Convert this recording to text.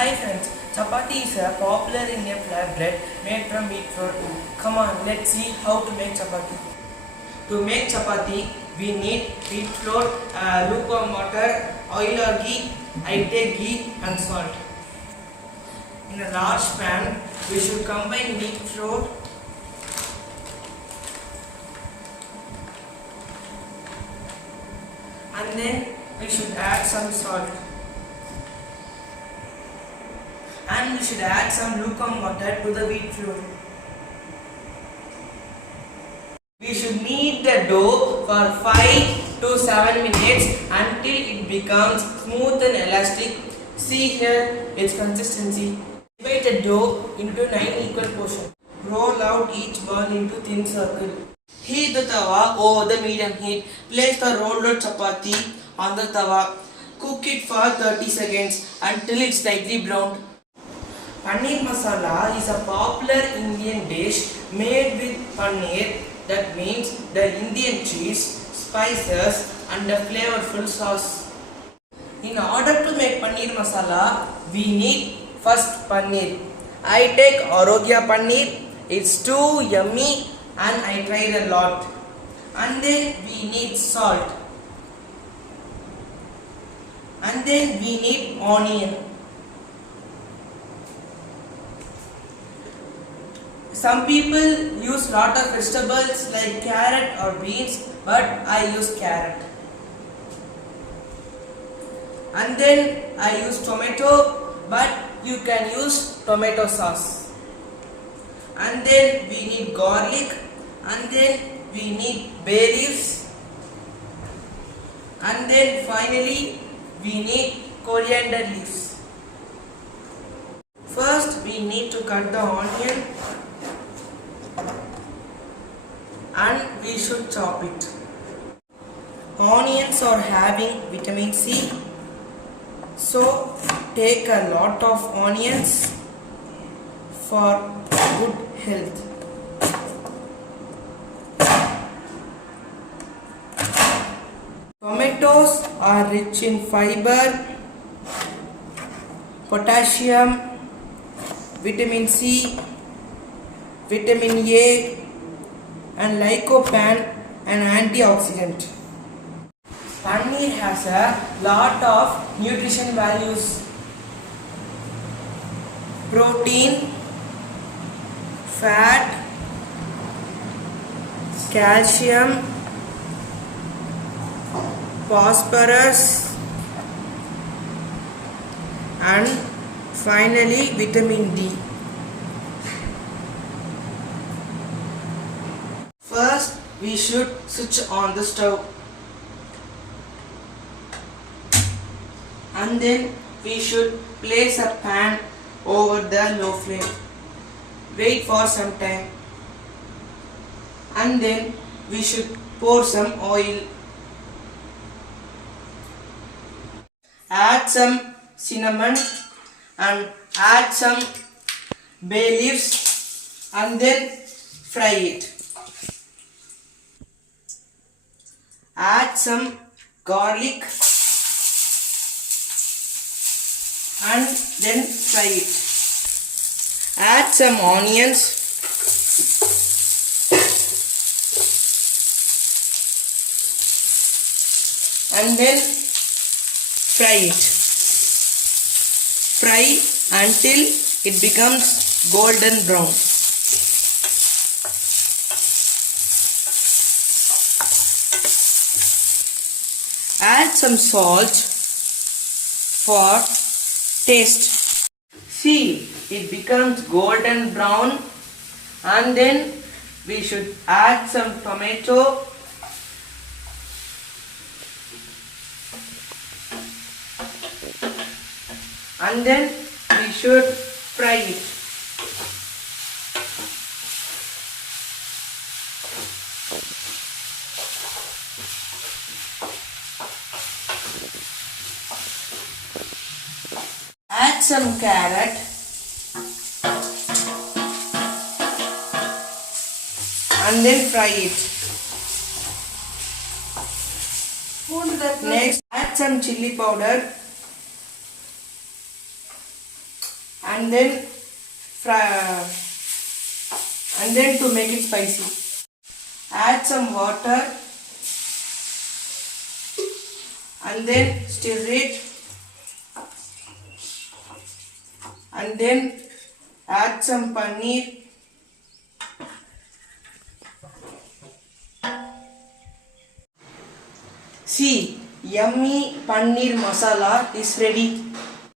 Hi friends, chapati is a popular Indian flat bread made from wheat flour. Come on, let's see how to make chapati. To make chapati, we need wheat flour, lukewarm water, oil or ghee. I take ghee and salt. In a large pan, we should combine wheat flour, and then we should add some salt. And we should add some lukewarm water to the wheat flour. We should knead the dough for 5 to 7 minutes until it becomes smooth and elastic. See here its consistency. Divide the dough into 9 equal portions. Roll out each ball into thin circle. Heat the tawa over the medium heat. Place the rolled out chapati on the tawa. Cook it for 30 seconds until it's lightly browned. Panneer masala is a popular Indian dish made with paneer, that means the Indian cheese, spices and a flavorful sauce. In order to make paneer masala, we need first paneer. I take Arogya paneer, it's too yummy and I tried a lot. And then we need salt. And then we need onion. Some people use lot of vegetables like carrot or beans, but I use carrot. And then I use tomato, but you can use tomato sauce. And then we need garlic, and then we need bay leaves, and then finally we need coriander leaves. First we need to cut the onion and we should chop it. Onions are having vitamin C, so take a lot of onions for good health. Tomatoes are rich in fiber, potassium, vitamin C, vitamin A and lycopene, an antioxidant. Paneer has a lot of nutrition values. Protein, fat, calcium, phosphorus and finally vitamin D. First we should switch on the stove and then we should place a pan over the low flame. Wait for some time and then we should pour some oil. Add some cinnamon and add some bay leaves and then fry it. Add some garlic and then fry it. Add some onions and then fry it. Fry until it becomes golden brown. Add some salt for taste. See, it becomes golden brown and then we should add some tomato and then we should fry it. Add some carrot and then fry it. Next, add some chili powder and then to make it spicy, add some water and then stir it, and then add some paneer. See, yummy paneer masala is ready.